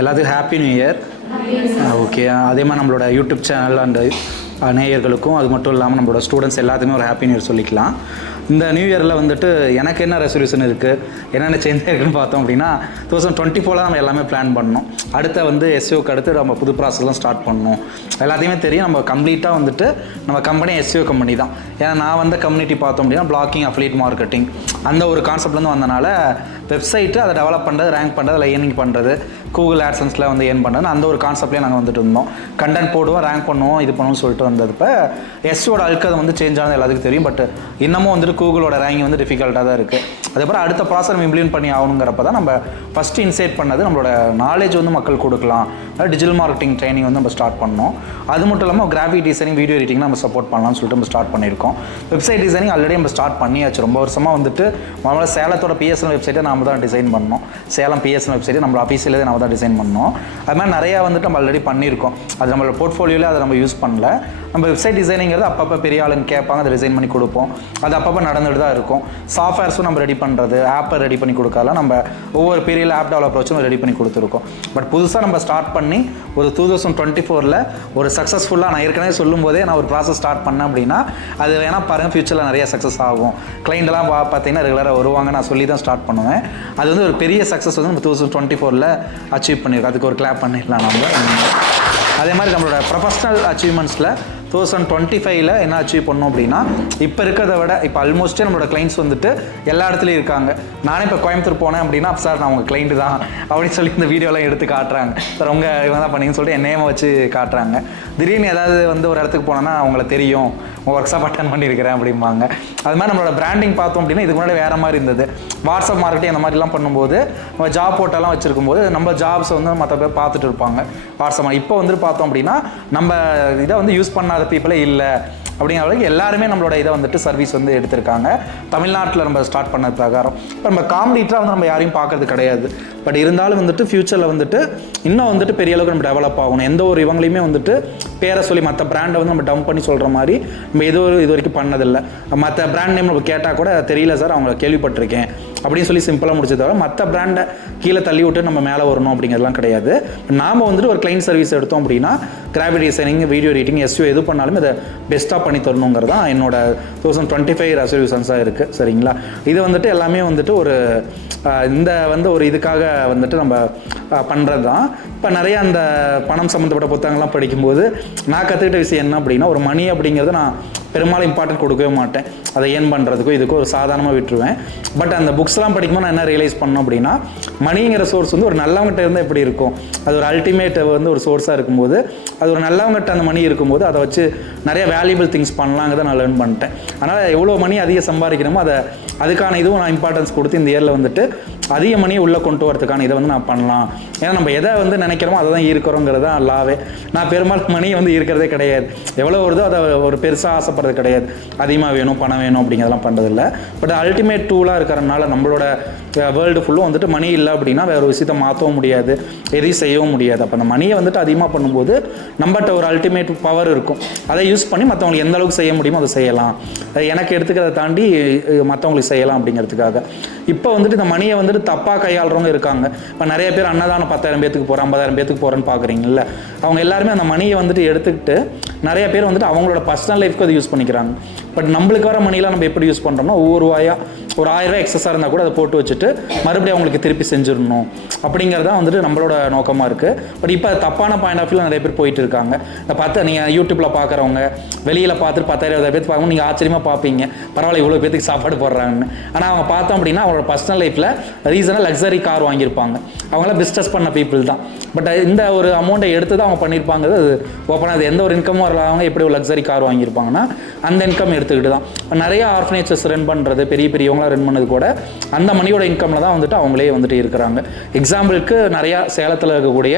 எல்லாத்துக்கும் happy new year. Okay, அதே மாதிரி நம்மளோட யூடியூப் சேனல் அண்ட் நேயர்களுக்கும் அது மட்டும் இல்லாமல் நம்மளோட ஸ்டூடெண்ட்ஸ் எல்லாத்துக்குமே ஒரு ஹாப்பி நியூ இயர் சொல்லிக்கலாம். இந்த நியூ இயரில் வந்துட்டு எனக்கு என்ன ரெசல்யூஷன் இருக்குது, என்னென்ன சேஞ்ச் இருக்குன்னு பார்த்தோம் அப்படின்னா 2024 நம்ம எல்லாமே பிளான் பண்ணோம். அடுத்த வந்து எஸ்சிஓக்கு அடுத்து நம்ம புது ப்ராசஸ்லாம் ஸ்டார்ட் பண்ணணும். எல்லாத்தையுமே தெரியும், நம்ம கம்ப்ளீட்டாக வந்துட்டு நம்ம கம்பெனி எஸ்சிஓ கம்பெனி தான். ஏன்னா நான் வந்த கம்யூனிட்டி பார்த்தோம் அப்படின்னா பிளாக்கிங், அஃபிலியேட் மார்க்கெட்டிங் அந்த ஒரு கான்செப்ட்லேருந்து வந்தனால வெப்சைட்டு அதை டெவலப் பண்ணுறது, ரேங்க் பண்ணுறது, அதில் ஏர்னிங் பண்ணுறது, கூகுள் ஆட்சன்ஸில் வந்து ஏர்ன் பண்ணுறது, அந்த ஒரு கான்செப்ட்லேயே நாங்கள் வந்துட்டு இருந்தோம். கண்டென்ட் போடுவோம், ரேங்க் பண்ணுவோம், இது பண்ணுவோம்னு சொல்லிட்டு வந்தது. இப்போ எஸ்சியோட அழுக்கு அது வந்து சேஞ்ச் ஆனது எல்லாத்துக்கும் தெரியும். பட் இன்னமும் வந்துட்டு கூகுளோட ரேங்கிங் வந்து டிஃபிகல்ட்டாக தான் இருக்குது. அதுக்கப்புறம் அடுத்த ப்ராசஸ் நம்ம இம்ப்ளிமெண்ட் பண்ணி ஆகணுங்கிறப்ப தான் நம்ம ஃபஸ்ட்டு இன்சைட் பண்ணது நம்மளோட நாலேஜ் வந்து மக்கள் கொடுக்கலாம். அதாவது டிஜிட்டல் மார்க்கெட்டிங் ட்ரைனிங் வந்து நம்ம ஸ்டார்ட் பண்ணோம். அது மட்டும் இல்லாமல் கிராஃபிக் டிசைனிங், வீடியோ எடிட்டிங் நம்ம சப்போர்ட் பண்ணலாம்னு சொல்லிட்டு நம்ம ஸ்டார்ட் பண்ணியிருக்கோம். வெப்சைட் டிசைனிங் ஆல்ரெடி நம்ம ஸ்டார்ட் பண்ணியாச்சு. ரொம்ப வருஷமாக வந்துட்டு நம்மளோட சேலத்தோட பிஎஸ்என் வெப்சைட்டை நம்ம தான் டிசைன் பண்ணோம். சேலம் பிஎஸ்என் வெப்சைட்டை நம்ம ஆஃபீஸில் நம்ம தான் டிசைன் பண்ணோம். அது மாதிரி நிறையா வந்துட்டு நம்ம ஆல்ரெடி பண்ணியிருக்கோம். அது நம்மளோட போர்ட்ஃபோலியோவில் அதை நம்ம யூஸ் பண்ணல. நம்ம வெப்சைட் டிசைனிங்கிறது அப்பப்போ பெரிய ஆளுங்க கேட்பாங்க, அதை டிசைன் பண்ணி கொடுப்போம். அது அப்பப்போ நடந்துட்டு தான் இருக்கும். சாஃப்ட்வேர்ஸும் நம்ம ரெடி பண்ணுறது, ஆப்பை ரெடி பண்ணி கொடுக்கலாம். நம்ம ஒவ்வொரு பீரியடில் ஆப் டெவலப்பர் வச்சும் ரெடி பண்ணி கொடுத்துருக்கோம். பட் புதுசாக நம்ம ஸ்டார்ட் பண்ணி ஒரு 2024 ஒரு சக்ஸஸ்ஃபுல்லாக நான் ஏற்கனவே சொல்லும் போதே நான் ஒரு ப்ராசஸ் ஸ்டார்ட் பண்ணேன் அப்படின்னா அது வேணால் பாருங்கள், ஃபியூச்சரில் நிறைய சக்ஸஸ் ஆகும். கிளைண்டெல்லாம் பார்த்தீங்கன்னா ரெகுலராக வருவாங்க, நான் சொல்லி தான் ஸ்டார்ட் பண்ணுவேன். அது வந்து ஒரு பெரிய சக்ஸஸ் வந்து நம்ம 2024 அச்சீவ் பண்ணியிருக்கோம். அதுக்கு ஒரு கிளாப் பண்ணிடலாம் நம்ம. அதே மாதிரி நம்மளோட ப்ரொஃபஷ்னல் அச்சீவ்மெண்ட்ஸில் 2025 என்ன அச்சீவ் பண்ணோம் அப்படின்னா, இப்போ இருக்கிறத விட இப்போ ஆல்மோஸ்ட்டே நம்மளோட கிளைண்ட்ஸ் வந்துட்டு எல்லா இடத்துலையும் இருக்காங்க. நானே இப்போ கோயம்புத்தூர் போனேன் அப்படின்னா, சார் நான் உங்கள் கிளைண்ட்டு தான் அப்படின்னு சொல்லி இந்த வீடியோலாம் எடுத்து காட்டுறாங்க. சார் உங்கள் இவங்க தான் பண்ணிங்கன்னு சொல்லிட்டு என் நேமை வச்சு காட்டுறாங்க. திடீர்னு ஏதாவது வந்து ஒரு இடத்துக்கு போனோன்னா அவங்கள தெரியும், உங்கள் ஒர்க் ஷாப் அட்டன் பண்ணியிருக்கிறேன் அப்படிம்பாங்க. அது மாதிரி நம்மளோட பிராண்டிங் பார்த்தோம் அப்படின்னா இதுக்கு முன்னாடி வேறு மாதிரி இருந்தது. வாட்ஸ்அப் மார்க்கெட்டிங் அந்த மாதிரிலாம் பண்ணும்போது நம்ம ஜாப் போட்டெல்லாம் வச்சுருக்கும் போது நம்ம ஜாப்ஸை வந்து மற்ற பேர் பார்த்துட்டு இருப்பாங்க வாட்ஸ்அப். இப்போ வந்துட்டு பார்த்தோம் அப்படின்னா நம்ம இதை வந்து யூஸ் பண்ணாத பீப்புளே இல்லை அப்படிங்கிற அளவுக்கு எல்லாருமே நம்மளோட இதை வந்துட்டு சர்வீஸ் வந்து எடுத்திருக்காங்க. தமிழ்நாட்டில் நம்ம ஸ்டார்ட் பண்ண பிரகாரம் இப்போ நம்ம காம்படிட்டராக வந்து நம்ம யாரையும் பார்க்கறது கிடையாது. பட் இருந்தாலும் வந்துட்டு ஃப்யூச்சரில் வந்துட்டு இன்னும் வந்துட்டு பெரிய அளவுக்கு நம்ம டெவலப் ஆகணும். எந்த ஒரு இவங்களையுமே வந்துட்டு பேரை சொல்லி மற்ற பிராண்டை வந்து நம்ம டம்ப் பண்ணி சொல்கிற மாதிரி நம்ம இது வரைக்கும் பண்ணதில்லை. மற்ற பிராண்ட் நேம் நம்ம கேட்டால் கூட தெரியல சார், அவங்கள கேள்விப்பட்டிருக்கேன் அப்படின்னு சொல்லி சிம்பிளாக முடிச்ச தவிர மற்ற பிராண்டை கீழே தள்ளி விட்டு நம்ம மேலே வரணும் அப்படிங்கிறதுலாம் கிடையாது. நாம் வந்துட்டு ஒரு கிளைண்ட் சர்வீஸ் எடுத்தோம் அப்படின்னா கிராஃபிக் டிசைனிங், வீடியோ எடிட்டிங், எஸ்யூ எது பண்ணாலும் இதை பெஸ்ட்டாக பண்ணி தரணுங்கிறது தான் என்னோட 2025 ரெசல்யூஷன்ஸாக இருக்குது. சரிங்களா? இது வந்துட்டு எல்லாமே வந்துட்டு ஒரு இந்த வந்து ஒரு இதுக்காக வந்துட்டு நம்ம பண்ணுறது தான். இப்போ நிறையா அந்த பணம் சம்மந்தப்பட்ட புத்தகங்கள்லாம் படிக்கும்போது நான் கற்றுக்கிட்ட விஷயம் என்ன அப்படின்னா, ஒரு மணி அப்படிங்கிறத நான் பெரும்பாலும் இம்பார்ட்டன்ட் கொடுக்கவே மாட்டேன். அதை ஏன் பண்ணுறதுக்கும் இதுக்கும் ஒரு சாதாரணமாக விட்டுருவேன். பட் அந்த புக்ஸ்லாம் படிக்கும்போது நான் என்ன ரியலைஸ் பண்ணோம் அப்படின்னா, மணிங்கிற சோர்ஸ் வந்து ஒரு நல்லவங்ககிட்ட இருந்தால் எப்படி இருக்கும், அது ஒரு அல்டிமேட் வந்து ஒரு சோர்ஸாக இருக்கும்போது, அது ஒரு நல்லவங்ககிட்ட அந்த மணி இருக்கும்போது அதை வச்சு நிறைய வேல்யூபிள் திங்ஸ் பண்ணலாங்கிறத நான் லேர்ன் பண்ணிட்டேன். அதனால் எவ்வளோ மணி அதிகம் சம்பாதிக்கணுமோ அதுக்கான இதுவும் நான் இம்பார்ட்டன்ஸ் கொடுத்து இந்த இயரில் வந்துட்டு அதிக மணியை உள்ளே கொண்டு வரதுக்கான இதை வந்து நான் பண்ணலாம். ஏன்னா நம்ம எதை வந்து நினைக்கிறோமோ அதை தான் இருக்கிறோங்கிறது தான் நல்லாவே. நான் பெரும்பாலும் மணியை வந்து இருக்கிறதே கிடையாது. எவ்வளோ வருதோ அதை ஒரு பெருசாக ஆசைப்படுறது கிடையாது. அதிகமாக வேணும், பணம் வேணும் அப்படிங்கிறதெல்லாம் பண்ணுறதில்ல. பட் அல்டிமேட் டூலாக இருக்கிறனால நம்மளோட வேர்ல்டு ஃபுல்லும் வந்துட்டு மணி இல்லை அப்படின்னா வேறு ஒரு விஷயத்தை மாற்றவும் முடியாது, எதையும் செய்யவும் முடியாது. அப்போ அந்த மணியை வந்துட்டு அதிகமாக பண்ணும்போது நம்மகிட்ட ஒரு அல்டிமேட் பவர் இருக்கும். அதை யூஸ் பண்ணி மற்றவங்களுக்கு எந்த அளவுக்கு செய்ய முடியுமோ அதை செய்யலாம். எனக்கு எடுத்துக்கிறத தாண்டி மற்றவங்களுக்கு செய்யலாம் அப்படிங்கிறதுக்காக. இப்போ வந்துட்டு இந்த மணியை வந்துட்டு தப்பாக கையாளுறவங்க இருக்காங்க. இப்போ நிறைய பேர் அன்னதானம் 10,000 பேத்துக்கு போகிறேன், 50,000 பேத்துக்கு போகிறேன்னு பார்க்குறீங்கல்ல, அவங்க எல்லாருமே அந்த மணியை வந்துட்டு எடுத்துக்கிட்டு நிறைய பேர் வந்துட்டு அவங்களோட பர்சனல் லைஃப்க்கு அது யூஸ் பண்ணிக்கிறாங்க. பட் நம்மளுக்கு வர மணியெலாம் நம்ம எப்படி யூஸ் பண்ணுறோம்னா, ஒவ்வொரு ரூபாயாக ஒரு 1000 ரூபாய் எக்ஸஸாக இருந்தால் கூட அதை போட்டு வச்சுட்டு மறுபடியும் அவங்களுக்கு திருப்பி செஞ்சிடணும் அப்படிங்கிறதான் வந்துட்டு நம்மளோட நோக்கமாக இருக்குது. பட் இப்போ தப்பான பாயிண்ட் ஆஃப் வியூவில் நிறைய பேர் போயிட்டு இருக்காங்க. இதை பார்த்து நீங்கள் யூடியூப்பில் பார்க்குறவங்க வெளியில் பார்த்துட்டு 10,000 20,000 பேர் பார்க்கணும், நீங்கள் ஆச்சரியமாக பார்ப்பீங்க, பரவாயில்ல இவ்வளோ பேத்துக்கு சாப்பாடு போடுறாங்கன்னு. ஆனால் அவங்க பார்த்தோம் அப்படின்னா அவங்களோட பர்சனல் லைஃப்பில் ரீசனாக லக்ஸரி கார் வாங்கியிருப்பாங்க. அவங்களாம் பிஸ்னஸ் பண்ண பீப்புள் தான். பட் இந்த ஒரு அமௌண்ட்டை எடுத்து தான் அவங்க பண்ணியிருப்பாங்க. அது ஓப்பனாக அது எந்த ஒரு இன்கமும் வரலாங்க எப்படி ஒரு லக்ஸரி கார் வாங்கியிருப்பாங்கன்னா அந்த இன்கம் எடுத்துக்கிட்டு தான். நிறைய ஆர்ஃபனேஜஸ் ரன் பண்ணுறது, பெரிய பெரியவங்களாம் ரன் பண்ணது கூட அந்த மணியோட இன்கமில் தான் வந்துட்டு அவங்களே வந்துட்டு இருக்கிறாங்க. எக்ஸாம்பிளுக்கு நிறையா சேலத்தில் இருக்கக்கூடிய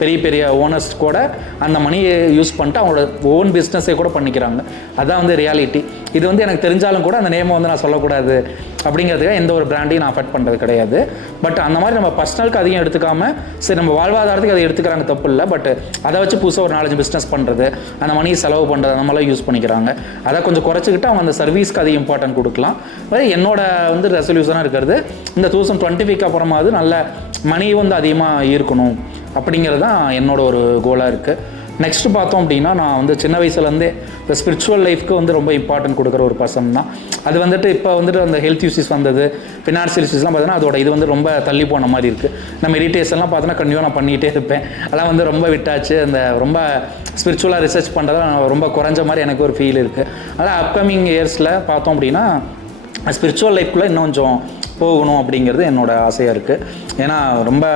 பெரிய பெரிய ஓனர்ஸ் கூட அந்த மணியை யூஸ் பண்ணிட்டு அவங்களோட ஓன் பிஸ்னஸே கூட பண்ணிக்கிறாங்க. அதுதான் வந்து ரியாலிட்டி. இது வந்து எனக்கு தெரிஞ்சாலும் கூட அந்த நேமை வந்து நான் சொல்லக்கூடாது அப்படிங்கிறதுக்காக எந்த ஒரு பிராண்டையும் நான் அஃபெக்ட் பண்ணுறது கிடையாது. பட் அந்த மாதிரி நம்ம பர்சனலுக்கு அதிகம் எடுத்துக்காமல் சரி நம்ம வாழ்வாதாரத்துக்கு அதை எடுத்துக்கிறாங்க, தப்பு இல்லை. பட் அதை வச்சு புதுசாக ஒரு 4-5 பிஸ்னஸ் பண்ணுறது, அந்த மணியை செலவு பண்ணுறது, அந்த மாதிரிலாம் யூஸ் பண்ணிக்கிறாங்க. அதை கொஞ்சம் குறைச்சிக்கிட்டு அவங்க அந்த சர்வீஸ்க்கு அதிகம் இம்பார்ட்டன்ட் கொடுக்கலாம். என்னோட வந்து ரெசல்யூஷனாக இருக்கிறது இந்த 2025 அப்புறமா அது நல்ல மணி வந்து அதிகமாக இருக்கணும். அப்படிங்கிறது தான் என்னோட ஒரு கோலாக இருக்குது. நெக்ஸ்ட்டு பார்த்தோம் அப்படின்னா நான் வந்து சின்ன வயசுலேருந்தே இப்போ ஸ்பிரிச்சுவல் லைஃப்க்கு வந்து ரொம்ப இம்பார்ட்டன்ட் கொடுக்குற ஒரு பர்சன் தான். அது வந்துட்டு இப்போ வந்துட்டு அந்த ஹெல்த் இஷ்யூஸ் வந்தது, ஃபினான்ஷியல் இஷ்யூஸ்லாம் பார்த்தீங்கன்னா அதோட இது வந்து ரொம்ப தள்ளி போன மாதிரி இருக்குது. நான் மெடிடேஷன்லாம் பார்த்தோன்னா கண்டிப்பாக நான் பண்ணிகிட்டே இருப்பேன். அதெல்லாம் வந்து ரொம்ப விட்டாச்சு. அந்த ரொம்ப ஸ்பிரிச்சுவலாக ரிசர்ச் பண்ணுறதா ரொம்ப குறைஞ்ச மாதிரி எனக்கு ஒரு ஃபீல் இருக்குது. அதனால் அப்கமிங் இயர்ஸில் பார்த்தோம் அப்படின்னா ஸ்பிரிச்சுவல் லைஃப்குள்ளே இன்னும் கொஞ்சம் போகணும் அப்படிங்கிறது என்னோடய ஆசையாக இருக்குது. ஏன்னா ரொம்ப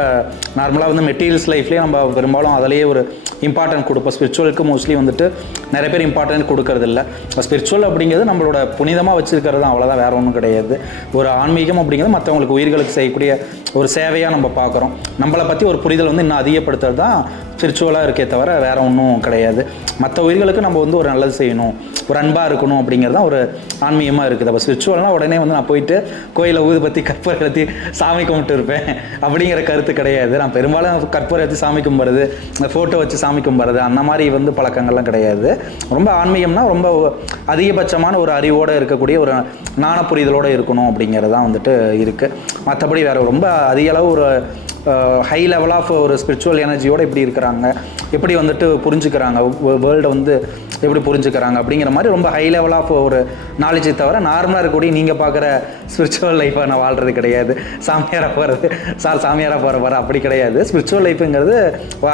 நார்மலாக வந்து மெட்டீரியல்ஸ் லைஃப்லேயே நம்ம பெரும்பாலும் அதிலேயே ஒரு இம்பார்ட்டன்ட் கொடுப்போம். ஸ்பிரிச்சுவலுக்கு மோஸ்ட்லி வந்துட்டு நிறைய பேர் இம்பார்ட்டன்ட் கொடுக்கறதில்ல. ஸ்பிரிச்சுவல் அப்படிங்கிறது நம்மளோட புனிதமாக வச்சுருக்கிறது தான், அவ்வளோதான், வேறு ஒன்றும் கிடையாது. ஒரு ஆன்மீகம் அப்படிங்கிறது மற்றவங்களுக்கு உயிர்களுக்கு செய்யக்கூடிய ஒரு சேவையாக நம்ம பார்க்குறோம். நம்மளை பற்றி ஒரு புரிதல் வந்து இன்னும் அதிகப்படுத்துறது தான் ஸ்பிரிச்சுவலாக இருக்கே தவிர வேறு ஒன்றும் கிடையாது. மற்ற உயிர்களுக்கு நம்ம வந்து ஒரு நல்லது செய்யணும், ஒரு அன்பாக இருக்கணும் அப்படிங்கிறது தான் ஒரு ஆன்மீகமாக இருக்குது. அப்போ ஸ்பிரிச்சுவல்னால் உடனே வந்து நான் போயிட்டு கோயிலை ஊதுபத்தி கற்பூரம் ஏற்றி சாமி கும்பிட்டு இருப்பேன் அப்படிங்கிற கருத்து கிடையாது. நான் பெரும்பாலும் கற்பூரம் ஏற்றி சாமி கும்பிட்றது, இந்த ஃபோட்டோ வச்சு சாமி கும்பிட்றது அந்த மாதிரி வந்து பழக்கங்கள்லாம் கிடையாது. ரொம்ப ஆன்மீகம்னா ரொம்ப அதிகபட்சமான ஒரு அறிவோடு இருக்கக்கூடிய ஒரு ஞான புரிதலோடு இருக்கணும் அப்படிங்கிறது தான் வந்துட்டு இருக்குது. மற்றபடி வேறு ரொம்ப அதிக அளவு ஒரு ஹை லெவல் ஆஃப் ஒரு ஸ்பிரிச்சுவல் எனர்ஜியோடு எப்படி இருக்கிறாங்க, எப்படி வந்துட்டு புரிஞ்சுக்கிறாங்க, வேர்ல்டை வந்து எப்படி புரிஞ்சுக்கிறாங்க அப்படிங்கிற மாதிரி ரொம்ப ஹை லெவல் ஆஃப் ஒரு நாலேஜை தவிர நார்மலாக இருக்கக்கூடிய நீங்கள் பார்க்குற ஸ்பிரிச்சுவல் லைஃப்பை நான் வாழ்கிறது கிடையாது. சாமியாராக போகிறது சாமியாராக போகிற அப்படி கிடையாது. ஸ்பிரிச்சுவல் லைஃப்புங்கிறது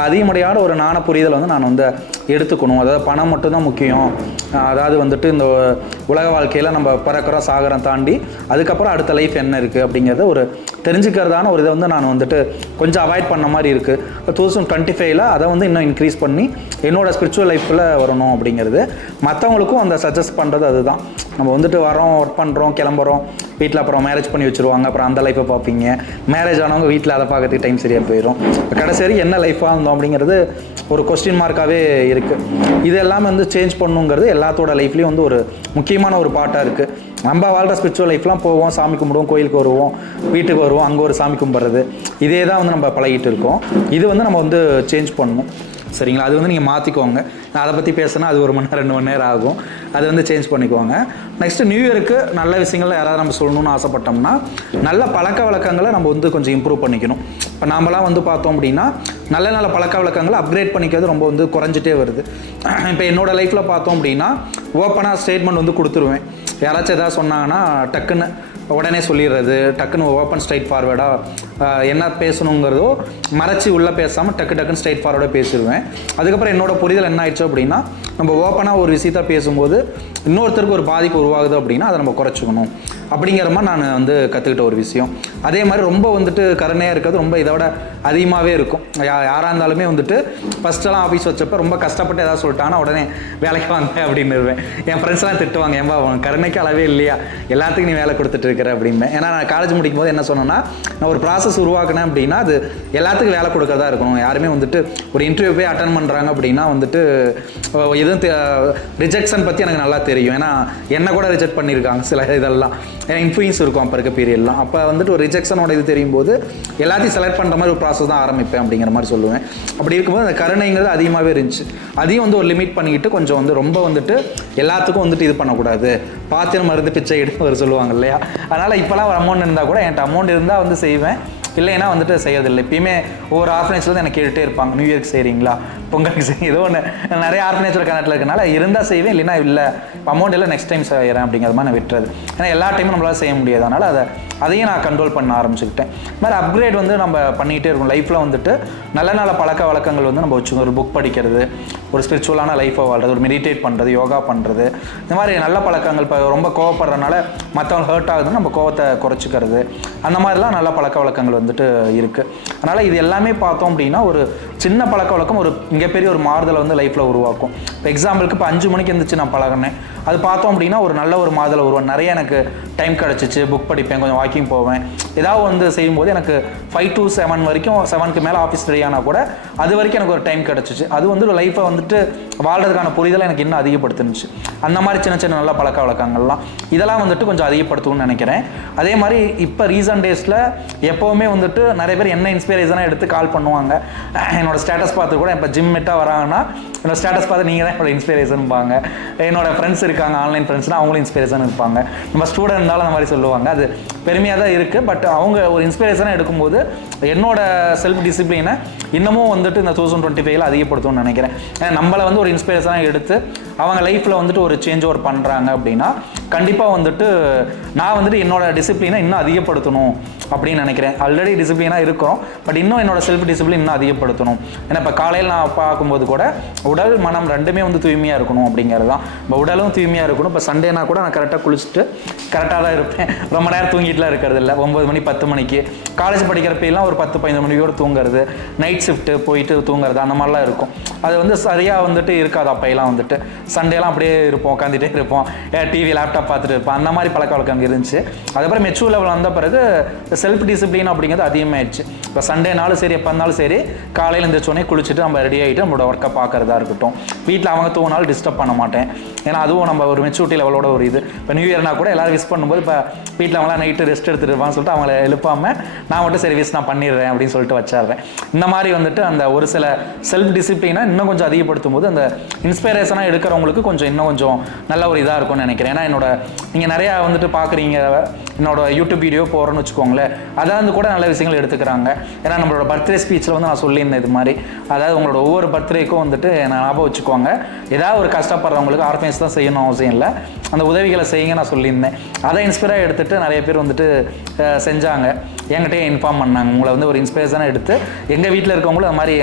அதிகமடையான ஒரு ஞான புரிதல் வந்து நான் வந்து எடுத்துக்கணும். அதாவது பணம் மட்டும்தான் முக்கியம், அதாவது வந்துட்டு இந்த உலக வாழ்க்கையில் நம்ம பிறக்கிறோம் சாகரம் தாண்டி அதுக்கப்புறம் அடுத்த லைஃப் என்ன இருக்குது அப்படிங்கிறத ஒரு தெரிஞ்சுக்கிறதான ஒரு இதை வந்து நான் வந்துட்டு கொஞ்சம் அவாய்ட் பண்ண மாதிரி இருக்குது. 2025 அதை வந்து இன்னும் இன்க்ரீஸ் பண்ணி என்னோடய ஸ்பிரிச்சுவல் லைஃப்பில் வரணும் அப்படிங்கிறது. மற்றவங்களுக்கும் அந்த சஜஸ்ட் பண்ணுறது அதுதான். நம்ம வந்துட்டு வரோம், ஒர்க் பண்ணுறோம், கிளம்புறோம், வீட்டில் அப்புறம் மேரேஜ் பண்ணி வச்சுருவாங்க, அப்புறம் அந்த லைஃப்பை பார்ப்பீங்க. மேரேஜ் ஆனவங்க வீட்டில் அதை பார்க்கறதுக்கு டைம் சரியாக போயிடும். கடைசி வரை என்ன லைஃபாக இருந்தோம் அப்படிங்கிறது ஒரு கொஸ்டின் மார்க்காகவே இருக்குது. இது எல்லாமே வந்து சேஞ்ச் பண்ணுங்கிறது எல்லாத்தோட லைஃப்லேயும் வந்து ஒரு முக்கியமான ஒரு பார்ட்டாக இருக்குது. நம்ம வாழ்கிற ஸ்பிரிச்சுவல் லைஃப்லாம் போவோம், சாமி கும்பிடுவோம், கோயிலுக்கு வருவோம், வீட்டுக்கு வருவோம், அங்கே ஒரு சாமி கும்பிட்றது, இதே தான் வந்து நம்ம பழகிட்டு இருக்கோம். இது வந்து நம்ம வந்து சேஞ்ச் பண்ணணும், சரிங்களா? அது வந்து நீங்கள் மாற்றிக்கோங்க. நான் அதை பற்றி பேசினா அது 1 மணி நேரம் 2 மணி நேரம் ஆகும். அது வந்து சேஞ்ச் பண்ணிக்கோங்க. நெக்ஸ்ட்டு நியூ இயருக்கு நல்ல விஷயங்கள் யாராவது நம்ம சொல்லணும்னு ஆசைப்பட்டோம்னா நல்ல பழக்க வழக்கங்களை நம்ம வந்து கொஞ்சம் இம்ப்ரூவ் பண்ணிக்கணும். இப்போ நாமெல்லாம் வந்து பார்த்தோம் அப்படின்னா நல்ல நல்ல பழக்க வழக்கங்களை அப்கிரேட் பண்ணிக்கிறது ரொம்ப வந்து குறைஞ்சிட்டே வருது. இப்போ என்னோடய லைஃப்பில் பார்த்தோம் அப்படின்னா ஓப்பனாக ஸ்டேட்மெண்ட் வந்து கொடுத்துருவேன். யாராச்சும் எதாவது சொன்னாங்கன்னா டக்குன்னு உடனே சொல்லிடுறது, டக்குன்னு ஓப்பன் ஸ்ட்ரைட் ஃபார்வேர்டாக என்ன பேசணுங்கிறதோ மறைச்சி உள்ளே பேசாமல் டக்குன்னு ஸ்ட்ரைட் ஃபார்வேர்டாக பேசிடுவேன். அதுக்கப்புறம் என்னோடய புரிதல் என்ன ஆயிடுச்சு அப்படின்னா நம்ம ஓப்பனாக ஒரு விஷயத்த பேசும்போது இன்னொருத்தருக்கு ஒரு பாதிப்பு உருவாகுது அப்படின்னா அதை நம்ம குறைச்சிக்கணும் அப்படிங்கிற மாதிரி நான் வந்து கற்றுக்கிட்ட ஒரு விஷயம். அதே மாதிரி ரொம்ப வந்துட்டு கருணையாக இருக்கிறது ரொம்ப இதோட அதிகமாகவே இருக்கும். யாராக இருந்தாலுமே வந்துட்டு ஃபஸ்ட்டெல்லாம் ஆஃபீஸ் வச்சப்போ ரொம்ப கஷ்டப்பட்டு எதாவது சொல்லிட்டாங்கன்னா உடனே வேலைக்கு வாங்க அப்படின்னுருவேன். என் ஃப்ரெண்ட்ஸ்லாம் திட்டுவாங்க, ஏன்பா கருணைக்கு அளவே இல்லையா, எல்லாத்துக்கும் நீ வேலை கொடுத்துட்டு இருக்கிற அப்படின்பேன். ஏன்னா நான் காலேஜ் முடிக்கும் போது என்ன சொன்னேன்னா நான் ஒரு ப்ராசஸ் உருவாக்கினேன் அப்படின்னா அது எல்லாத்துக்கும் வேலை கொடுக்கறதா இருக்கணும். யாருமே வந்துட்டு ஒரு இன்டர்வியூ போய் அட்டன் பண்ணுறாங்க அப்படின்னா வந்துட்டு எதுவும் ரிஜெக்ஷன் பற்றி எனக்கு நல்லா தெரியும். ஏன்னா என்ன கூட ரிஜெக்ட் பண்ணியிருக்காங்க சில இதெல்லாம், ஏன்னா இன்ஃப்ளூயன்ஸ் இருக்கும் அப்போ இருக்க பீரியட்லாம். அப்போ வந்துட்டு ஒரு ரிஜெக்ஷனோட இது தெரியும் போது எல்லாத்தையும் செலக்ட் பண்ணுற மாதிரி ஒரு ப்ராசஸ் தான் ஆரம்பிப்பேன் அப்படிங்கிற மாதிரி சொல்லுவேன். அப்படி இருக்கும்போது அந்த கருணைங்கிறது அதிகமாகவே இருந்துச்சு. அதையும் வந்து ஒரு லிமிட் பண்ணிக்கிட்டு கொஞ்சம் வந்து ரொம்ப வந்துட்டு எல்லாத்துக்கும் வந்துட்டு இது பண்ணக்கூடாது, பாத்திரம் மருந்து பிச்சை எடுத்து ஒரு சொல்லுவாங்க இல்லையா. அதனால் இப்போலாம் ஒரு அமௌண்ட் இருந்தால் கூட என்கிட்ட அமௌண்ட் இருந்தால் வந்து செய்வேன், இல்லைன்னா வந்துட்டு செய்யறதில்லை. எப்பயுமே ஒவ்வொரு ஆர்ஃபனேஜ்லேருந்து எனக்கு கேட்டுகிட்டே இருப்பாங்க, நியூ இயர்க்கு செய்கிறீங்களா, பொங்கலுக்கு செய்ய, ஏதோ ஒன்று நிறைய ஆர்ஃபனேஜில் கனெக்டில் இருக்கனால இருந்தால் செய்வேன், இல்லைன்னா இல்லை அமௌண்ட் இல்லை நெக்ஸ்ட் டைம் செய்கிறேன் அப்படிங்கிற மாதிரி நான் விட்டுறது. ஏன்னா எல்லா டைமும் நம்மளால் செய்ய முடியாது. அதனால் அதையும் நான் கண்ட்ரோல் பண்ண ஆரம்பிச்சுக்கிட்டேன். இது மாதிரி அப்கிரேட் வந்து நம்ம பண்ணிகிட்டே இருக்கோம். லைஃப்பில் வந்துட்டு நல்ல நல்ல பழக்க வழக்கங்கள் வந்து நம்ம வச்சுக்கோங்க. ஒரு புக் படிக்கிறது, ஒரு ஸ்பிரிச்சுவலான லைஃப்பை வாழ்றது, ஒரு மெடிடேட் பண்ணுறது, யோகா பண்ணுறது, இந்த மாதிரி நல்ல பழக்கங்கள். இப்போ ரொம்ப கோவப்படுறதுனால மற்றவங்க ஹர்ட் ஆகுதுன்னு நம்ம கோவத்தை குறைச்சிக்கிறது, அந்த மாதிரிலாம் நல்ல பழக்க வழக்கங்கள் வந்துட்டு இருக்குது. அதனால் இது எல்லாமே பார்த்தோம் அப்படின்னா ஒரு சின்ன பழக்க வழக்கம் ஒரு மிகப்பெரிய ஒரு மாறுதலை வந்து லைஃப்பில் உருவாக்கும். இப்போ எக்ஸாம்பிளுக்கு இப்போ 5 மணிக்கு எழுந்திரிச்சு நான் பழகினேன், அது பார்த்தோம் அப்படின்னா ஒரு நல்ல ஒரு மாறுதலை உருவாக்கும். நிறைய எனக்கு டைம் கிடச்சிச்சு, புக் படிப்பேன், கொஞ்சம் வாக்கிங் போவேன், ஏதாவது வந்து செய்யும்போது எனக்கு 5 to 7 வரைக்கும், 7க்கு மேலே ஆஃபீஸ் ரெடி ஆனால் கூட அது வரைக்கும் எனக்கு ஒரு டைம் கிடச்சிச்சு. அது வந்து ஒரு லைஃப்பை வந்துட்டு வாழ்றதுக்கான புரிதலை எனக்கு இன்னும் அதிகப்படுத்துனுச்சு. அந்த மாதிரி சின்ன சின்ன நல்ல பழக்க வழக்கங்கள்லாம் இதெல்லாம் வந்துட்டு கொஞ்சம் அதிகப்படுத்தும்னு நினைக்கிறேன். அதே மாதிரி இப்போ ரீசன்ட் டேஸில் எப்போவுமே வந்துட்டு நிறைய பேர் என்ன இன்ஸ்பிரேஷனாக எடுத்து கால் பண்ணுவாங்க. என்னோட ஸ்டேட்டஸ் பார்த்து கூட இப்போ ஜிம் மெட்டாக வராங்கன்னா என்னோட ஸ்டேட்டஸ் பார்த்து நீங்கள் தான் என்னோட இன்ஸ்பிரேஷன்பாங்க. என்னோட ஃப்ரெண்ட்ஸ் இருக்காங்க, ஆன்லைன் ஃப்ரெண்ட்ஸ்னால் அவங்களும் இன்ஸ்பிரேஷன் இருப்பாங்க. நம்ம ஸ்டூடெண்ட் இருந்தாலும் அந்த மாதிரி சொல்லுவாங்க. அது பெருமையாக தான் இருக்குது. பட் அவங்க ஒரு இன்ஸ்பிரேஷனாக எடுக்கும்போது என்னோட செல்ஃப் டிசிப்ளினை இன்னமும் வந்துட்டு இந்த 2025 அதிகப்படுத்தும்னு நினைக்கிறேன். ஏன்னா நம்மளை வந்து ஒரு இன்ஸ்பிரேஷனாக எடுத்து அவங்க லைஃப்பில் வந்துட்டு ஒரு சேஞ்ச் ஓவர் பண்ணுறாங்க அப்படின்னா கண்டிப்பாக வந்துட்டு நான் வந்துட்டு என்னோட டிசிப்ளினை இன்னும் அதிகப்படுத்தணும் அப்படின்னு நினைக்கிறேன். ஆல்ரெடி டிசிப்ளினாக இருக்கிறோம், பட் இன்னும் என்னோட செல்ஃப் டிசிப்ளின் இன்னும் அதிகப்படுத்தணும். ஏன்னா இப்போ காலையில் நான் பார்க்கும்போது கூட உடல் மனம் ரெண்டுமே வந்து தூய்மையாக இருக்கணும் அப்படிங்கிறது தான். இப்போ உடலும் தூய்மையாக இருக்கணும். இப்போ சண்டேனா கூட நான் கரெக்டாக குளிச்சுட்டு கரெக்டாக தான் இருப்பேன். ரொம்ப நேரம் தூங்கிட்டுலாம் இருக்கிறது இல்லை. 9 மணி 10 மணிக்கு காலேஜ் படிக்கிறப்பெல்லாம் ஒரு 10-15 மணியோடு தூங்குறது, நைட் ஷிஃப்ட்டு போயிட்டு தூங்குறது அந்த மாதிரிலாம் இருக்கும். அது வந்து சரியாக வந்துட்டு இருக்காது. அப்போலாம் வந்துட்டு சண்டேலாம் அப்படியே இருப்போம், உட்காந்துட்டே இருப்போம், டிவி லேப்டாப் பார்த்துட்டு இருப்போம். அந்த மாதிரி பழக்க வழக்கம் இருந்துச்சு. அதுக்கப்புறம் மெச்சூர் லெவல் வந்த பிறகு செல்ஃப் டிசிப்ளின் அப்படிங்கிறது அதிகமாகிடுச்சு. இப்போ சண்டேனாலும் சரி எப்போ இருந்தாலும் சரி காலையில் எழுந்திரிச்சோடனே குளிச்சுட்டு நம்ம ரெடி ஆகிட்டு நம்மளோட ஒர்க்கை பார்க்குறதா இருக்கட்டும். வீட்டில் அவங்க தூங்கினாலும் டிஸ்டர்ப் பண்ண மாட்டேன். ஏன்னா அதுவும் நம்ம ஒரு மெச்சூரிட்டி லெவலோட ஒரு இது. இப்போ நியூ இயர்னா கூட எல்லோரும் விஷ் பண்ணும்போது இப்போ வீட்டில் அவங்களாம் நைட்டு ரெஸ்ட் எடுத்துருப்பான்னு சொல்லிட்டு அவங்கள எழுப்பாமல் நான் மட்டும் சரி விஷ் நான் பண்ணிடுறேன் அப்படின்னு சொல்லிட்டு வச்சிடுறேன். இந்த மாதிரி வந்துட்டு அந்த ஒரு சில செல்ஃப் டிசிப்ளினை இன்னும் கொஞ்சம் அதிகப்படுத்தும் போது அந்த இன்ஸ்பிரேஷனாக எடுக்கிறவங்களுக்கு கொஞ்சம் இன்னும் கொஞ்சம் நல்ல ஒரு இதாக இருக்கும்னு நினைக்கிறேன். ஏன்னா என்னோட நீங்கள் நிறையா வந்துட்டு பார்க்குறீங்க, என்னோட யூடியூப் வீடியோ போகிறேன்னு வச்சுக்கோங்களேன், அதாவது கூட நல்ல விஷயங்கள் எடுத்துக்கிறாங்க. ஏன்னா நம்மளோட பர்த்டே ஸ்பீச்சில் வந்து நான் சொல்லியிருந்தேன் இது மாதிரி, அதாவது உங்களோட ஒவ்வொரு பர்த்டேக்கும் வந்துட்டு நான் ஞாபகம் வச்சுக்கோங்க, ஏதாவது ஒரு கஷ்டப்படுறவங்களுக்கு ஆர்ஃபனேஜ் தான் செய்யணும் அவசியம் இல்லை, அந்த உதவிகளை செய்யுங்க நான் சொல்லியிருந்தேன். அதை இன்ஸ்பைராக எடுத்துகிட்டு நிறைய பேர் வந்துட்டு செஞ்சாங்க, என்கிட்டயே இன்ஃபார்ம் பண்ணாங்க. உங்களை வந்து ஒரு இன்ஸ்பிரேஷனாக எடுத்து எங்கள் வீட்டில் இருக்கவங்களும் அது மாதிரி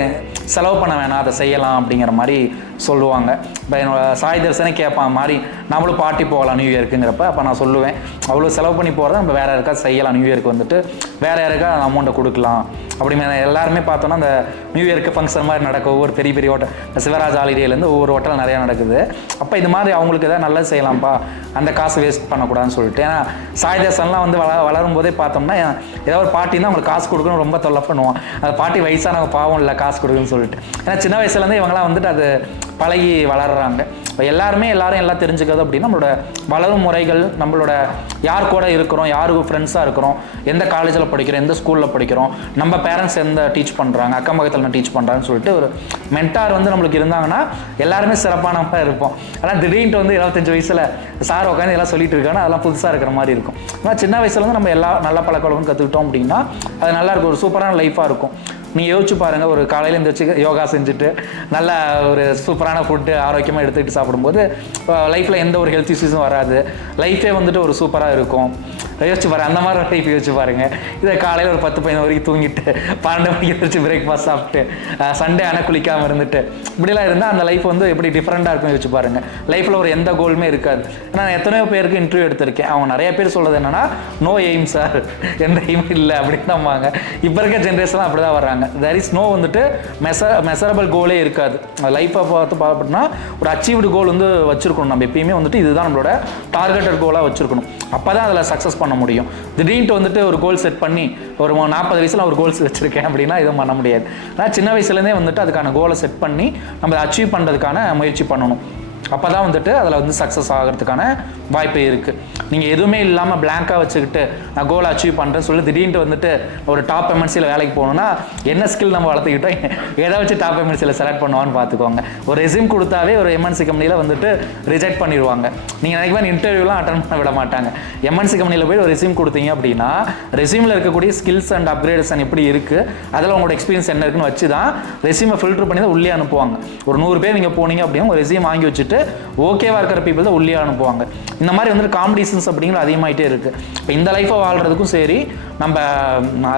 செலவு பண்ண வேணாம், அதை செய்யலாம் அப்படிங்கிற மாதிரி சொல்லுவாங்க. இப்போ என்னோட சாய் தரிசனே கேட்பான் மாதிரி நம்மளும் பார்ட்டி போகலாம் நியூ இயர்க்குங்கிறப்ப அப்போ நான் சொல்லுவேன், அவ்வளோ செலவு பண்ணி போகிறத நம்ம வேறு யாருக்கா செய்யலாம், நியூ இயருக்கு வந்துட்டு வேறு யாருக்கா அமௌண்ட்டை கொடுக்கலாம் அப்படிங்கிற. எல்லாருமே பார்த்தோன்னா அந்த நியூ இயர்க்கு ஃபங்க்ஷன் மாதிரி நடக்கும். ஒவ்வொரு பெரிய பெரிய ஹோட்டல், சிவராஜ் ஹாலிடேலேருந்து ஒவ்வொரு ஹோட்டல் நிறையா நடக்குது. அப்போ இது மாதிரி அவங்களுக்கு எதாவது நல்லது செய்யலாம்ப்பா, அந்த காசு வேஸ்ட் பண்ணக்கூடாதுன்னு சொல்லிட்டு. ஏன்னா சாய் தரிசனம்லாம் வந்து வளரும் போதே பார்த்தோம்னா ஏதாவது ஒரு பாட்டின்னா அவங்களுக்கு காசு கொடுக்கணும் ரொம்ப தொல்லை பண்ணுவோம். அந்த பாட்டி வயசானவங்க பாவம் இல்லை காசு கொடுக்குன்னு சொல்லிட்டு. ஏன்னா சின்ன வயசுலேருந்து இவங்களாம் வந்துட்டு அது பழகி வளர்கிறாங்க. இப்போ எல்லாரும் எல்லாம் தெரிஞ்சுக்கிறது அப்படின்னா நம்மளோட வளரும் முறைகள், நம்மளோட யார் கூட இருக்கிறோம், யாருக்கு ஃப்ரெண்ட்ஸாக இருக்கிறோம், எந்த காலேஜில் படிக்கிறோம், எந்த ஸ்கூலில் படிக்கிறோம், நம்ம பேரண்ட்ஸ் எந்த டீச் பண்ணுறாங்க, அக்கம் பக்கத்தில் என்ன டீச் பண்ணுறாங்கன்னு சொல்லிட்டு ஒரு மென்டார் வந்து நம்மளுக்கு இருந்தாங்கன்னா எல்லாருமே சிறப்பானப்ப இருப்போம். ஆனால் திடீர்னு வந்து 25 வயசில் சார் உட்காந்து எல்லாம் சொல்லிட்டு இருக்காங்கன்னா அதெல்லாம் புதுசாக இருக்கிற மாதிரி இருக்கும். ஆனால் சின்ன வயசுலேருந்து நம்ம எல்லா நல்ல பழக்கம் கற்றுக்கிட்டோம் அப்படின்னா அது நல்லாயிருக்கும், ஒரு சூப்பரான லைஃபாக இருக்கும். நீங்கள் யோசிச்சு பாருங்கள், ஒரு காலையில் எழுந்திரிச்சு யோகா செஞ்சுட்டு நல்லா ஒரு சூப்பரான ஃபுட்டு ஆரோக்கியமாக எடுத்துக்கிட்டு சாப்பிடும்போது லைஃப்பில் எந்த ஒரு ஹெல்த் இஷ்யூஸும் வராது, லைஃபே வந்துட்டு ஒரு சூப்பராக இருக்கும். யோசிச்சு பாருங்கள், அந்த மாதிரி லைஃப் யோசிச்சு பாருங்கள். இதை காலையில் ஒரு 10-15 வரைக்கும் தூங்கிட்டு 12 மணிக்கு எழுந்திரிச்சு பிரேக்ஃபாஸ்ட் சாப்பிட்டு சண்டே ஆனால் குளிக்காமல் இருந்துட்டு இப்படிலாம் இருந்தால் அந்த லைஃப் வந்து எப்படி டிஃப்ரெண்ட்டாக இருக்கும் யோசிச்சு பாருங்கள். லைஃப்பில் ஒரு எந்த கோலுமே இருக்காது. நான் எத்தனையோ பேருக்கு இன்டர்வியூ எடுத்திருக்கேன், அவங்க நிறைய பேர் சொல்கிறது என்னென்னா நோ எய்ம் சார், எந்த எய்ம் இல்லை அப்படின்னு நம்பாங்க. இப்போ இருக்க ஜென்ரேஷன்லாம் அப்படி தான் வர்றாங்க. தேர் இஸ் நோ வந்துட்டு மெசரபிள் கோலே இருக்காது. லைஃப்பை பார்த்தோம்னா ஒரு அச்சீவ்டு கோல் வந்து வச்சுருக்கணும். நம்ம எப்பயுமே வந்துட்டு இதுதான் நம்மளோட டார்கெட்டட் கோலாக வச்சுருக்கணும். அப்போ தான் அதில் சக்ஸஸ் பண்ண முடியும். திடீர்னு வந்துட்டு ஒரு கோல் செட் பண்ணி ஒரு 40 வயசில் ஒரு கோல்ஸ் வச்சுருக்கேன் அப்படின்னா எதுவும் பண்ண முடியாது. ஆனால் சின்ன வயசுலேருந்தே வந்துட்டு அதுக்கான கோலை செட் பண்ணி நம்ம அச்சீவ் பண்ணுறதுக்கான முயற்சி பண்ணணும். அப்போ தான் வந்துட்டு அதில் வந்து சக்ஸஸ் ஆகிறதுக்கான வாய்ப்பு இருக்குது. நீங்கள் எதுவுமே இல்லாமல் பிளாங்காக வச்சுக்கிட்டு நான் கோலை அச்சீவ் பண்ணுறேன்னு சொல்லி திடீர்னு வந்துட்டு ஒரு டாப் எம்என்சியில் வேலைக்கு போகணுன்னா என்ன ஸ்கில் நம்ம வளர்த்துக்கிட்டோம், எதை வச்சு டாப் எம்என்சியில் செலக்ட் பண்ணுவான்னு பார்த்துக்கோங்க. ஒரு ரெஸ்யூம் கொடுத்தாவே ஒரு எம்என்சி கம்பெனியில் வந்துட்டு ரிஜெக்ட் பண்ணிடுவாங்க. நீங்கள் நினைக்கிறேன் இன்டர்வியூலாம் அட்டன் பண்ண விட மாட்டாங்க. எம்என்சி கம்பெனியில் போய் ஒரு ரெஸ்யூம் கொடுத்தீங்க அப்படின்னா ரெஸ்யூமில் இருக்கக்கூடிய ஸ்கில்ஸ் அண்ட் அப்கிரேடேஷன் எப்படி இருக்குது, அதில் உங்களோட எக்ஸ்பீரியன்ஸ் என்ன இருக்குன்னு வச்சு தான் ரெஸ்யூமை ஃபில்டர் பண்ணி தான் உள்ளே அனுப்புவாங்க. ஒரு 100 பேர் நீங்கள் போனீங்க அப்படின்னா ஒரு ரெஸ்யூம் வாங்கி வச்சுட்டு ஓகேவா இருக்கிற பீப்புள் தான் உள்ளே அனுப்புவாங்க. இந்த மாதிரி வந்துட்டு காம்படிஷன்ஸ் அப்படிங்கிறது அதிகமாகிட்டே இருக்குது. இப்போ இந்த லைஃப்பை வாழ்கிறதுக்கும் சரி, நம்ம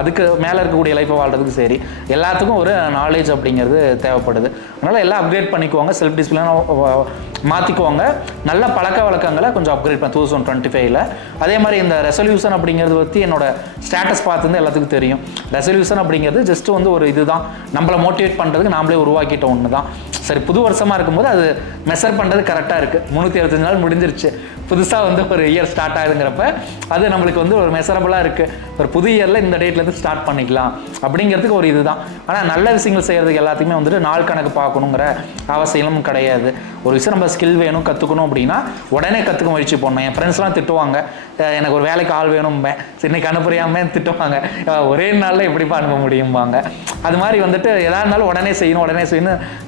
அதுக்கு மேலே இருக்கக்கூடிய லைஃப்பை வாழ்கிறதுக்கும் சரி, எல்லாத்துக்கும் ஒரு நாலேஜ் அப்படிங்கிறது தேவைப்படுது. அதனால் எல்லாம் அப்கிரேட் பண்ணிக்குவாங்க, செல்ஃப் டிசிப்ளினாக மாற்றிக்குவாங்க, நல்ல பழக்க வழக்கங்களை கொஞ்சம் அப்கிரேட் பண்ண 2025. அதே மாதிரி இந்த ரெசல்யூஷன் அப்படிங்கிறது பற்றி என்னோட ஸ்டேட்டஸ் பார்த்துருந்து எல்லாத்துக்கும் தெரியும். ரெசல்யூஷன் அப்படிங்கிறது ஜஸ்ட் வந்து ஒரு இதுதான், நம்மளை மோட்டிவேட் பண்ணுறதுக்கு நாமளே உருவாக்கிட்ட ஒன்று தான். சரி, புது வருஷமாக இருக்கும்போது அது மெஷர் பண்ணுறது கரெக்டாக இருக்குது. 365 நாள் முடிஞ்சிருச்சு, புதுசாக வந்து ஒரு இயர் ஸ்டார்ட் ஆகுதுங்கிறப்ப அது நம்மளுக்கு வந்து ஒரு மெஷரபுளாக இருக்குது. ஒரு புது இயரில் இந்த டேட்லேருந்து ஸ்டார்ட் பண்ணிக்கலாம் அப்படிங்கிறதுக்கு ஒரு இதுதான். ஆனால் நல்ல விஷயங்கள் செய்கிறதுக்கு எல்லாத்துக்குமே வந்துட்டு நாள் கணக்கு பார்க்கணுங்கிற அவசியமும் கிடையாது. ஒரு விஷயம் நம்ம ஸ்கில் வேணும் கற்றுக்கணும் அப்படின்னா உடனே கற்றுக்க முயற்சி பண்ணணும். என் ஃப்ரெண்ட்ஸ்லாம் திட்டுவாங்க, எனக்கு ஒரு வேலைக்கு ஆள் வேணும்பேன், இன்னைக்கு அனுப்புறியாமல் திட்டுவாங்க, ஒரே நாளில் எப்படிப்பா அனுப்ப முடியும்பாங்க. அது மாதிரி வந்துட்டு எதாக இருந்தாலும் உடனே செய்யணும்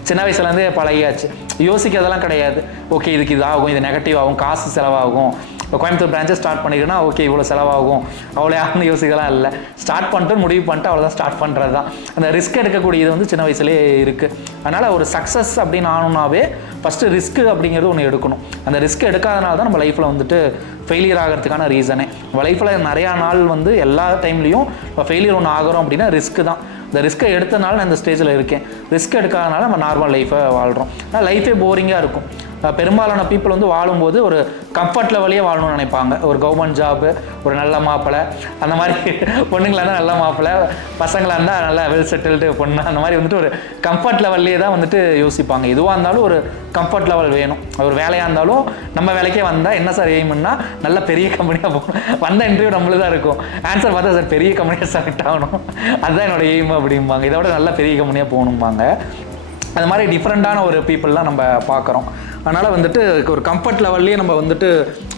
சின்ன வயசுலேருந்தே பழகியாச்சு. யோசிக்கிறதெல்லாம் கிடையாது. ஓகே, இதுக்கு இது ஆகும், இது நெகட்டிவ் ஆகும், காசு செலவாகும், இப்போ கோயம்புத்தூர் பிரான்ச்சை ஸ்டார்ட் பண்ணிக்கிறேன்னா ஓகே இவ்வளோ செலவாகும் அவ்வளோ யாருன்னு யோசிக்கலாம் இல்லை, ஸ்டார்ட் பண்ணிட்டு முடிவு பண்ணிட்டு அவ்வளோதான் ஸ்டார்ட் பண்ணுறது தான். அந்த ரிஸ்க் எடுக்கக்கூடியது வந்து சின்ன வயசுலேயே இருக்குது. அதனால் ஒரு சக்ஸஸ் அப்படின்னு ஆகணும்னாவே ஃபஸ்ட்டு ரிஸ்க்கு அப்படிங்கிறது ஒன்று எடுக்கணும். அந்த ரிஸ்க் எடுக்காதனால தான் நம்ம லைஃப்பில் வந்துட்டு ஃபெயிலியர் ஆகிறதுக்கான ரீசனே. நம்ம லைஃப்பில் நிறையா நாள் வந்து எல்லா டைம்லேயும் இப்போ ஃபெயிலியர் ஒன்று ஆகிறோம் அப்படின்னா ரிஸ்க்கு தான். இந்த ரிஸ்க்கை எடுத்தனால நான் இந்த ஸ்டேஜில் இருக்கேன். ரிஸ்க் எடுக்காதனால நம்ம நார்மல் லைஃப்பை வாழ்கிறோம். ஆனால் லைஃபே போரிங்காக இருக்கும். பெரும்பாலான பீப்புள் வந்து வாழும்போது ஒரு கம்ஃபர்ட் லெவலையே வாழணும்னு நினைப்பாங்க. ஒரு கவர்மெண்ட் ஜாப்பு, ஒரு நல்ல மாப்பிள்ளை, அந்த மாதிரி பொண்ணுங்களாக இருந்தால் நல்ல மாப்பிள்ளை, பசங்களாக இருந்தால் நல்லா வெல் செட்டில்டு பொண்ணு, அந்த மாதிரி வந்துட்டு ஒரு கம்ஃபர்ட் லெவல்லையே தான் வந்துட்டு யோசிப்பாங்க. எதுவாக இருந்தாலும் ஒரு கம்ஃபர்ட் லெவல் வேணும். ஒரு வேலையாக இருந்தாலும் நம்ம வேலைக்கே வந்தால் என்ன சார் எய்ம்னா நல்ல பெரிய கம்பெனியாக போகணும். வந்த இன்டர்வியூ நம்மளுக்கு தான் இருக்கும். ஆன்சர் பார்த்தா சார் பெரிய கம்பெனியாக செலக்ட் ஆகணும், அதுதான் என்னோடய எய்ம் அப்படிம்பாங்க. இதை விட நல்ல பெரிய கம்பெனியாக போகணும்பாங்க. அந்த மாதிரி டிஃப்ரெண்ட்டான ஒரு பீப்புளெலாம் நம்ம பார்க்குறோம். அதனால் வந்துட்டு ஒரு கம்ஃபர்ட் லெவல்லையே நம்ம வந்துட்டு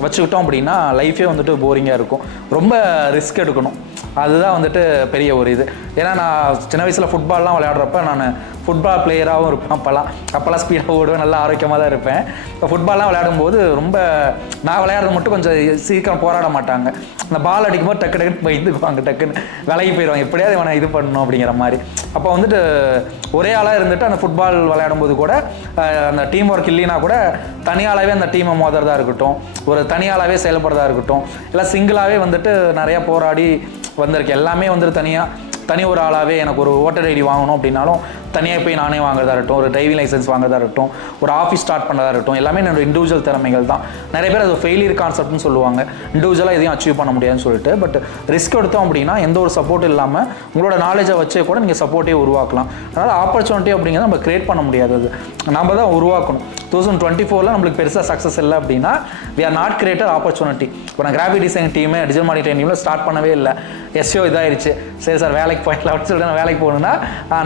வச்சுக்கிட்டோம் அப்படின்னா லைஃபே வந்துட்டு போரிங்காக இருக்கும். ரொம்ப ரிஸ்க் எடுக்கணும், அதுதான் வந்துட்டு பெரிய ஒரு இது. ஏன்னா நான் சின்ன வயசில் ஃபுட்பால்லாம் விளையாடுறப்ப நான் ஃபுட்பால் பிளேயராகவும் இருப்பேன். அப்போல்லாம் ஸ்பீடாக ஓடுவேன், நல்லா ஆரோக்கியமாக தான் இருப்பேன். இப்போ ஃபுட்பால்லாம் விளையாடும்போது ரொம்ப நான் விளையாடுறது மட்டும் கொஞ்சம் சீக்கிரம் போராட மாட்டாங்க. அந்த பால் அடிக்கும்போது டக்கு டக்குன்னு பயந்துக்குவாங்க, டக்குன்னு விலகி போயிடுவாங்க, எப்படியாவது இவனை இது பண்ணணும் அப்படிங்கிற மாதிரி. அப்போ வந்துட்டு ஒரே ஆளாக இருந்துட்டு அந்த ஃபுட்பால் விளையாடும்போது கூட அந்த டீம் ஒர்க் இல்லைன்னா கூட தனியாளாகவே அந்த டீமை மோதுறதா இருக்கட்டும், ஒரு தனியாளாகவே செயல்படுறதா இருக்கட்டும், இல்லை சிங்கிளாகவே வந்துட்டு நிறையா போராடி வந்திருக்கு. எல்லாமே வந்துட்டு தனி ஒரு ஆளாகவே எனக்கு ஒரு ஓட்டர் ஐடி வாங்கணும் அப்படின்னாலும் தனியாக போய் நானே வாங்குறதா இருக்கட்டும், ஒரு டிரைவிங் லைசன்ஸ் வாங்குறதா இருக்கட்டும், ஒரு ஆஃபீஸ் ஸ்டார்ட் பண்ணுறதா இருக்கட்டும், எல்லாமே என்னோட இண்டிவிஜுவல் திறமைகள் தான். நிறைய பேர் அது ஃபெயிலியர் கான்செப்ட்னு சொல்லுவாங்க, இண்டிவிஜுவலாக எதையும் அச்சீவ் பண்ண முடியாதுன்னு சொல்லிட்டு. பட் ரிஸ்க் எடுத்தோம் அப்படின்னா எந்த ஒரு சப்போர்ட் இல்லாமல் உங்களோட நாலேஜை வச்சே கூட நீங்கள் சப்போர்ட்டே உருவாக்கலாம். அதனால் ஆப்பர்ச்சுனிட்டி அப்படிங்கிறத நம்ம கிரியேட் பண்ண முடியாது, அது நம்ம தான் உருவாக்கணும். 2024 நம்மளுக்கு பெருசாக சக்ஸஸ் இல்லை அப்படின்னா we are not creator opportunity. இப்போ நான் graphic design team, digital marketing டீமில் ஸ்டார்ட் பண்ணவே இல்லை. எஸ்யோ இதாகிடுச்சு, சரி சார் வேலைக்கு போயிடலாம் அப்படின்னு சொல்லிட்டு நான் வேலைக்கு போகணுன்னா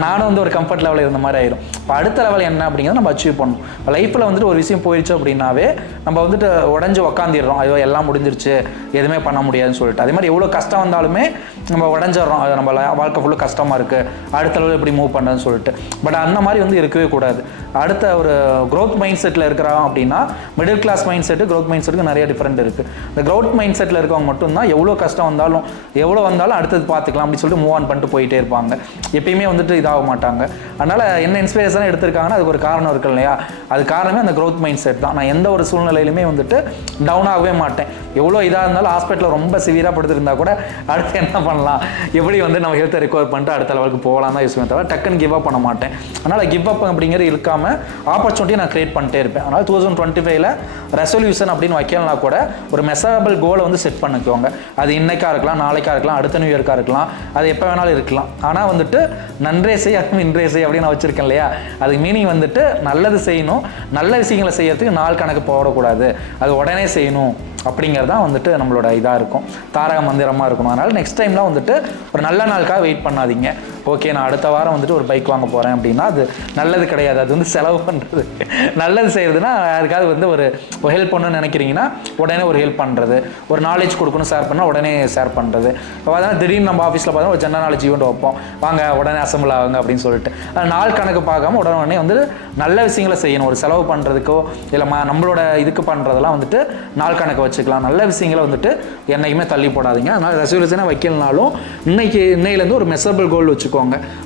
நானும் வந்து ஒரு கம்ஃபர்ட் லெவலில் இருந்த மாதிரி ஆயிடும். இப்போ அடுத்த லெவல் என்ன அப்படிங்கிறத நம்ம அச்சீவ் பண்ணணும். இப்போ லைஃப்பில் வந்துட்டு ஒரு விஷயம் போயிடுச்சு அப்படின்னாவே நம்ம வந்துட்டு உடஞ்சி உக்காந்துடுறோம், ஐயோ எல்லாம் முடிஞ்சிருச்சு எதுவுமே பண்ண முடியாதுன்னு சொல்லிட்டு. அதே மாதிரி எவ்வளோ கஷ்டம் வந்தாலுமே நம்ம உடஞ்சிடறோம், அது நம்ம வாழ்க்கை ஃபுல்லாக கஷ்டமாக இருக்குது, அடுத்த லெவல் எப்படி மூவ் பண்ணுறதுன்னு சொல்லிட்டு. பட் அந்த மாதிரி வந்து இருக்கவே கூடாது. அடுத்த ஒரு க்ரோத் மைண்ட் செட்டில் இருக்கிறான் அப்படின்னா middle class mindset, growth mind செட்டுக்கு நிறைய டிஃப்ரெண்ட் இருக்குது. இந்த க்ரோத் மைண்ட் செட்டில் இருக்கவங்க மட்டும்தான் எவ்வளோ கஷ்டம் வந்தாலும் அடுத்தது பார்த்துக்கலாம் அப்படின்னு சொல்லிட்டு மூவ் ஆன் பண்ணிட்டு போயிட்டே இருப்பாங்க. எப்பயுமே வந்துட்டு இதாக மாட்டாங்க. அதனால் என்ன இன்ஸ்பிரேஷனாக எடுத்திருக்காங்கன்னா அதுக்கு ஒரு காரணம் இருக்கு இல்லையா? அது காரணமே அந்த க்ரோத் மைண்ட் செட் தான். நான் எந்த ஒரு சூழ்நிலையிலுமே வந்துட்டு டவுன் ஆகவே மாட்டேன். எவ்வளோ இதாக இருந்தாலும் ஹாஸ்பிட்டலில் ரொம்ப சிவியராக படுத்துருந்தா கூட அடுத்து என்ன பண்ணலாம், எப்படி வந்து நம்ம ஹெல்த்தை ரெக்கவர் பண்ணிட்டு அடுத்த லெவலுக்கு போகலாம் தான் யோசிப்பேன் தவிர டக்குன்னு கிவ் அப் பண்ண மாட்டேன். அதனால் கிவ் அப் அப்படிங்கிறது இருக்காமல் ஆப்பர்ச்சுனிட்டியை நான் கிரியேட் பண்ணிட்டே இருப்பேன். அதனால் 2025 ரெசல்யூஷன் அப்படின்னு வைக்கலனா கூட ஒரு மெசரபிள் கோலை வந்து செட் பண்ணிக்கோங்க. அது இன்னைக்காக இருக்கலாம், நாளைக்காக இருக்கலாம், அடுத்த நியூ இயர்க்காக இருக்கலாம், அது எப்போ வேணாலும் இருக்கலாம். ஆனால் வந்துட்டு நன்றே செய் அதுவும் இன்றே செய் அப்படின்னு நான் வச்சுருக்கேன் இல்லையா? அதுக்கு மீனிங் வந்துட்டு நல்லது செய்யணும், நல்ல விஷயங்களை செய்யறதுக்கு நாள் கணக்கு போடக்கூடாது, அது உடனே செய்யணும் அப்படிங்கிறது தான் வந்துட்டு நம்மளோட இதாக இருக்கும், தாரக மந்திரமாக இருக்கணும். அதனால் நெக்ஸ்ட் டைம்லாம் வந்துட்டு ஒரு நல்ல நாளுக்காக வெயிட் பண்ணாதீங்க. ஓகே நான் அடுத்த வாரம் வந்துட்டு ஒரு பைக் வாங்க போகிறேன் அப்படின்னா அது நல்லது கிடையாது, அது வந்து செலவு பண்ணுறது. நல்லது செய்கிறதுனா யாருக்காவது வந்து ஒரு ஹெல்ப் பண்ணணும்னு நினைக்கிறீங்கன்னா உடனே ஒரு ஹெல்ப் பண்ணுறது, ஒரு நாலேஜ் கொடுக்கணும் ஷேர் பண்ணால் உடனே ஷேர் பண்ணுறது. இப்போ பார்த்தா திடீர்னு நம்ம ஆஃபீஸில் பார்த்தா ஒரு ஜெனரல் நாலேஜ் ஈவெண்ட் வைப்போம், வாங்க உடனே அசம்பிள் ஆகுங்க அப்படின்னு சொல்லிட்டு நாள் கணக்கு பார்க்காம உடனே வந்து நல்ல விஷயங்களை செய்யணும். ஒரு செலவு பண்ணுறதுக்கோ இல்லை நம்மளோட இதுக்கு பண்ணுறதெல்லாம் வந்துட்டு நாள் கணக்கு வச்சுக்கலாம். நல்ல விஷயங்களை வந்துட்டு என்றைக்குமே தள்ளி போடாதீங்க. அதனால் ரெசல்யூஷனாக வைக்கலனாலும் இன்னையிலேருந்து ஒரு மெசரபிள் கோல் வச்சுக்கோங்க.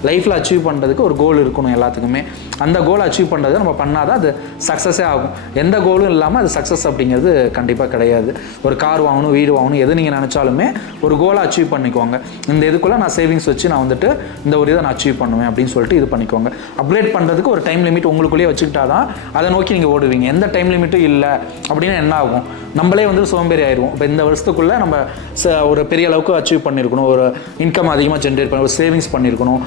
லைஃப்பில் அச்சீவ் பண்ணுறதுக்கு ஒரு கோல் இருக்கணும் எல்லாத்துக்குமே. அந்த கோல் அச்சீவ் பண்ணுறது நம்ம பண்ணால் தான் அது சக்ஸஸே ஆகும். எந்த கோலும் இல்லாமல் அது சக்ஸஸ் அப்படிங்கிறது கண்டிப்பாக கிடையாது. ஒரு கார் வாங்கணும், வீடு வாங்கணும், எது நீங்கள் நினச்சாலுமே ஒரு கோலை அச்சீவ் பண்ணிக்கோங்க. இந்த இதுக்குள்ளே நான் சேவிங்ஸ் வச்சு நான் வந்துட்டு இந்த ஒரு இதை நான் அச்சீவ் பண்ணுவேன் அப்படின்னு சொல்லிட்டு இது பண்ணிக்கோங்க. அப்கிரேட் பண்ணுறதுக்கு ஒரு டைம் லிமிட் உங்களுக்குள்ளேயே வச்சுக்கிட்டா தான் அதை நோக்கி நீங்கள் ஓடுவீங்க. எந்த டைம் லிமிட்டும் இல்லை அப்படின்னா என்ன ஆகும், நம்மளே வந்து சோம்பேறி ஆயிடுவோம். இப்போ இந்த வருஷத்துக்குள்ளே நம்ம ஒரு பெரிய அளவுக்கு அச்சீவ் பண்ணியிருக்கணும், ஒரு இன்கம் அதிகமாக ஜென்ரேட் பண்ணி ஒரு சேவிங்ஸ் பண்ணியிருக்கணும்,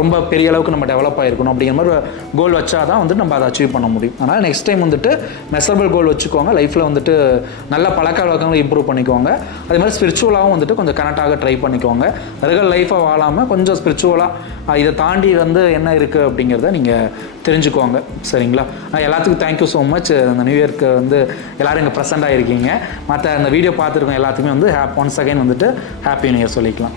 ரொம்ப பெரிய அளவுக்கு நம்ம டெவலப் ஆகிருக்கணும் அப்படிங்கிற மாதிரி கோல் வச்சா தான் வந்துட்டு நம்ம அதை அச்சீவ் பண்ண முடியும். அதனால் நெக்ஸ்ட் டைம் வந்துட்டு மெசரபிள் கோல் வச்சுக்கோங்க. லைஃப்பில் வந்துட்டு நல்ல பழக்க வழக்கங்களை இம்ப்ரூவ் பண்ணிக்கோங்க. அதே மாதிரி ஸ்பிரிச்சுவலாகவும் வந்துட்டு கொஞ்சம் கனெக்டாக ட்ரை பண்ணிக்கோங்க. ரெகுலர் லைஃப்பை வாழாமல் கொஞ்சம் ஸ்பிரிச்சுவலாக இதை தாண்டி வந்து என்ன இருக்குது அப்படிங்கிறத நீங்கள் தெரிஞ்சுக்கோங்க. சரிங்களா? எல்லாத்துக்கும் தேங்க்யூ ஸோ மச். அந்த நியூ இயர்க்கு வந்து எல்லோரும் இங்கே ப்ரெசென்ட் ஆகிருக்கீங்க. மற்ற அந்த வீடியோ பார்த்துருக்கோம் எல்லாத்துக்குமே வந்து ஒன்ஸ் அகைன் வந்துட்டு ஹாப்பி நியூ இயர் சொல்லிக்கலாம்.